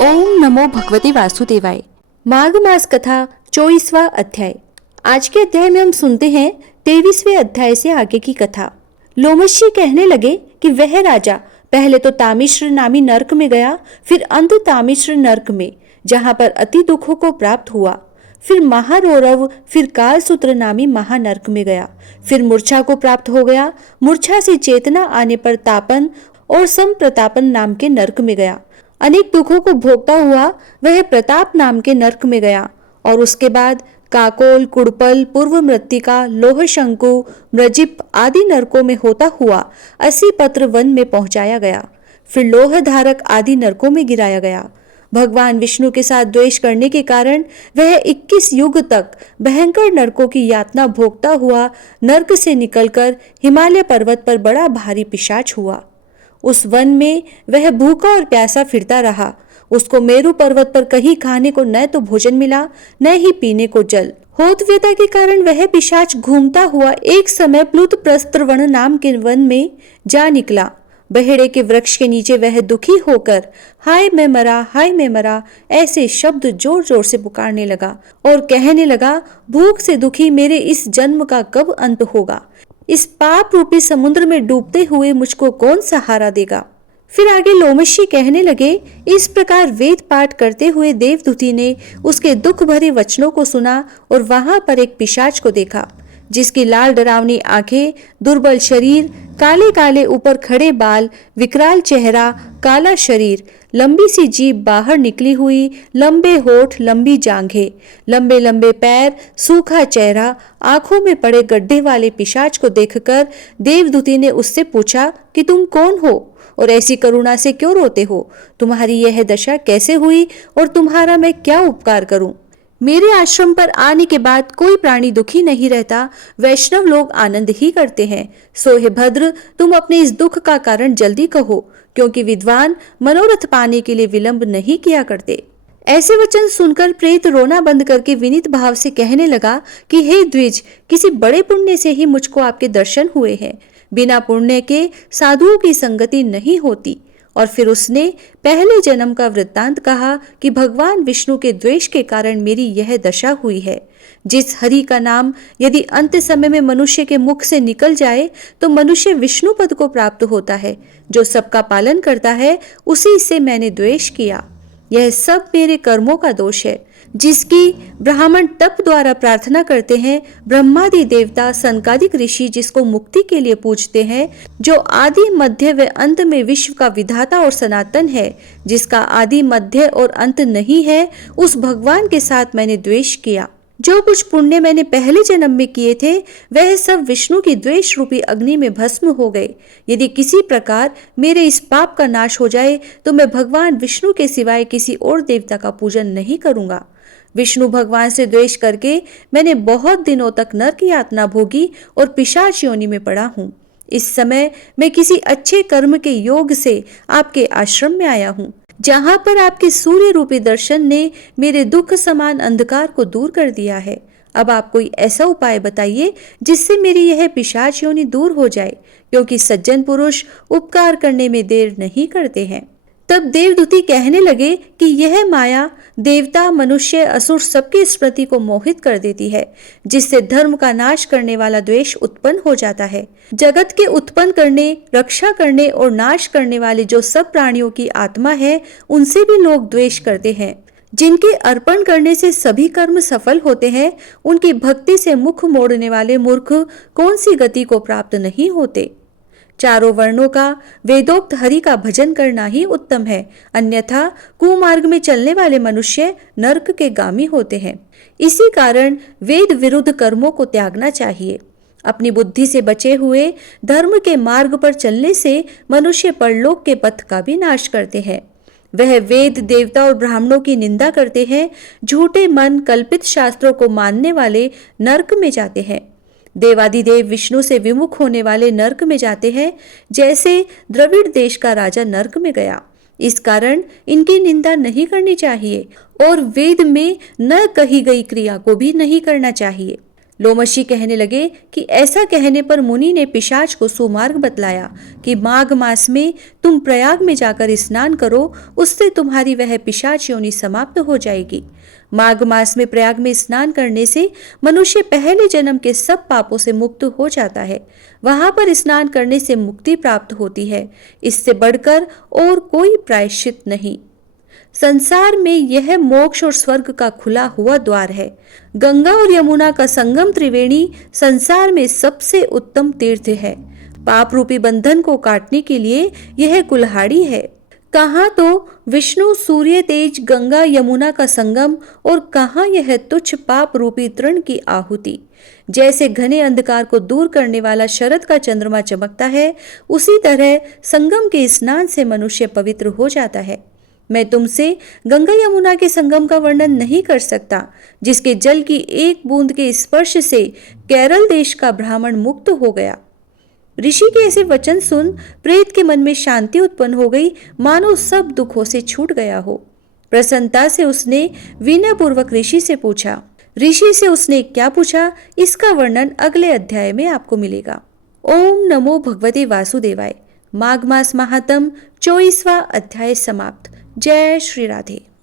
ओम नमो भगवते वासुदेवाय। माघ मास कथा 24वां अध्याय। आज के अध्याय में हम सुनते हैं 23वें अध्याय से आगे की कथा। लोमशी कहने लगे कि वह राजा पहले तो तामिश्र नामी नरक में गया, फिर अंत तामिश्र नरक में, जहां पर अति दुखों को प्राप्त हुआ। फिर महारौरव, फिर कालसूत्र नामी महानर्क में गया, फिर मूर्छा को प्राप्त हो गया। मूर्छा से चेतना आने पर तापन और संप्रतापन नाम के नरक में गया। अनेक दुखों को भोगता हुआ वह प्रताप नाम के नरक में गया, और उसके बाद काकोल, कुड़पल, पूर्व मृत्तिका, लोह शंकु, मृजिप आदि नरकों में होता हुआ 80 पत्र वन में पहुंचाया गया। फिर लोह धारक आदि नरकों में गिराया गया। भगवान विष्णु के साथ द्वेष करने के कारण वह 21 युग तक भयंकर नरकों की यातना भोगता हुआ नरक से निकलकर हिमालय पर्वत पर बड़ा भारी पिशाच हुआ। उस वन में वह भूखा और प्यासा फिरता रहा। उसको मेरु पर्वत पर कहीं खाने को न तो भोजन मिला, न ही पीने को जल। होतव्यता के कारण वह पिशाच घूमता हुआ एक समय प्लुत प्रस्त्रवण नाम के वन में जा निकला। बहेड़े के वृक्ष के नीचे वह दुखी होकर हाय मैं मरा, हाय मैं मरा ऐसे शब्द जोर जोर से पुकारने लगा और कहने लगा, भूख से दुखी मेरे इस जन्म का कब अंत होगा? इस पाप रूपी समुद्र में डूबते हुए मुझको कौन सहारा देगा? फिर आगे लोमशी कहने लगे, इस प्रकार वेद पाठ करते हुए देवदूती ने उसके दुख भरे वचनों को सुना और वहां पर एक पिशाच को देखा, जिसकी लाल डरावनी आंखें, दुर्बल शरीर, काले काले ऊपर खड़े बाल, विकराल चेहरा, काला शरीर, लंबी सी जीभ बाहर निकली हुई, लंबे होठ, लंबी जांघें, लंबे लंबे पैर, सूखा चेहरा, आंखों में पड़े गड्ढे वाले पिशाच को देखकर देवदूती ने उससे पूछा कि तुम कौन हो और ऐसी करुणा से क्यों रोते हो? तुम्हारी यह दशा कैसे हुई और तुम्हारा मैं क्या उपकार करूं? मेरे आश्रम पर आने के बाद कोई प्राणी दुखी नहीं रहता, वैष्णव लोग आनंद ही करते हैं। सो हे भद्र, तुम अपने इस दुख का कारण जल्दी कहो, क्योंकि विद्वान मनोरथ पाने के लिए विलंब नहीं किया करते। ऐसे वचन सुनकर प्रेत रोना बंद करके विनीत भाव से कहने लगा कि हे द्विज, किसी बड़े पुण्य से ही मुझको आपके दर्शन हुए हैं। बिना पुण्य के साधुओं की संगति नहीं होती। और फिर उसने पहले जन्म का वृत्तांत कहा कि भगवान विष्णु के द्वेष के कारण मेरी यह दशा हुई है। जिस हरि का नाम यदि अंत समय में मनुष्य के मुख से निकल जाए तो मनुष्य विष्णु पद को प्राप्त होता है। जो सबका पालन करता है उसी से मैंने द्वेष किया। यह सब मेरे कर्मों का दोष है, जिसकी ब्राह्मण तप द्वारा प्रार्थना करते हैं। ब्रह्मादि देवता, सनकादिक ऋषि जिसको मुक्ति के लिए पूजते हैं, जो आदि मध्य व अंत में विश्व का विधाता और सनातन है, जिसका आदि मध्य और अंत नहीं है, उस भगवान के साथ मैंने द्वेष किया। जो कुछ पुण्य मैंने पहले जन्म में किए थे वह सब विष्णु की द्वेष रूपी अग्नि में भस्म हो गए। यदि किसी प्रकार मेरे इस पाप का नाश हो जाए तो मैं भगवान विष्णु के सिवाय किसी और देवता का पूजन नहीं करूंगा। विष्णु भगवान से द्वेष करके मैंने बहुत दिनों तक नरक यातना भोगी और पिशाच योनि में पड़ा हूँ। इस समय मैं किसी अच्छे कर्म के योग से आपके आश्रम में आया हूँ, जहां पर आपके सूर्य रूपी दर्शन ने मेरे दुख समान अंधकार को दूर कर दिया है। अब आप कोई ऐसा उपाय बताइए जिससे मेरी यह पिशाच योनि दूर हो जाए, क्योंकि सज्जन पुरुष उपकार करने में देर नहीं करते हैं। तब देवदूती कहने लगे कि यह माया देवता, मनुष्य, असुर सबकी स्मृति को मोहित कर देती है, जिससे धर्म का नाश करने वाला द्वेष उत्पन्न हो जाता है। जगत के उत्पन्न करने, रक्षा करने और नाश करने वाले जो सब प्राणियों की आत्मा है, उनसे भी लोग द्वेष करते हैं। जिनके अर्पण करने से सभी कर्म सफल होते हैं, उनकी भक्ति से मुख मोड़ने वाले मूर्ख कौन सी गति को प्राप्त नहीं होते। चारों वर्णों का वेदोक्त हरि का भजन करना ही उत्तम है, अन्यथा कुमार्ग में चलने वाले मनुष्य नरक के गामी होते हैं। इसी कारण वेद विरुद्ध कर्मों को त्यागना चाहिए। अपनी बुद्धि से बचे हुए धर्म के मार्ग पर चलने से मनुष्य परलोक के पथ का भी नाश करते हैं। वह वेद, देवता और ब्राह्मणों की निंदा करते हैं। झूठे मन, कल्पित शास्त्रों को मानने वाले नरक में जाते हैं। देवादिदेव विष्णु से विमुख होने वाले नरक में जाते हैं, जैसे द्रविड़ देश का राजा नरक में गया। इस कारण इनकी निंदा नहीं करनी चाहिए और वेद में न कही गई क्रिया को भी नहीं करना चाहिए। लोमशी कहने लगे कि ऐसा कहने पर मुनि ने पिशाच को सुमार्ग बतलाया कि माघ मास में तुम प्रयाग में जाकर स्नान करो, उससे तुम्हारी वह पिशाच योनि समाप्त हो जाएगी। माघ मास में प्रयाग में स्नान करने से मनुष्य पहले जन्म के सब पापों से मुक्त हो जाता है। वहां पर स्नान करने से मुक्ति प्राप्त होती है। इससे बढ़कर और कोई प्रायश्चित नहीं। संसार में यह मोक्ष और स्वर्ग का खुला हुआ द्वार है। गंगा और यमुना का संगम त्रिवेणी संसार में सबसे उत्तम तीर्थ है। पाप रूपी बंधन को काटने के लिए यह कुल्हाड़ी है। कहाँ तो विष्णु सूर्य तेज गंगा यमुना का संगम और कहाँ यह तुच्छ पाप रूपी तृण की आहुति। जैसे घने अंधकार को दूर करने वाला शरद का चंद्रमा चमकता है, उसी तरह संगम के स्नान से मनुष्य पवित्र हो जाता है। मैं तुमसे गंगा यमुना के संगम का वर्णन नहीं कर सकता, जिसके जल की एक बूंद के स्पर्श से केरल देश का ब्राह्मण मुक्त हो गया। ऋषि के ऐसे वचन सुन प्रेत के मन में शांति उत्पन्न हो गई, मानो सब दुखों से छूट गया हो। प्रसन्नता से उसने विनय पूर्वक ऋषि से पूछा। ऋषि से उसने क्या पूछा, इसका वर्णन अगले अध्याय में आपको मिलेगा। ओम नमो भगवते वासुदेवाय। माघ मास महात्म 24वां अध्याय समाप्त। जय श्री राधे।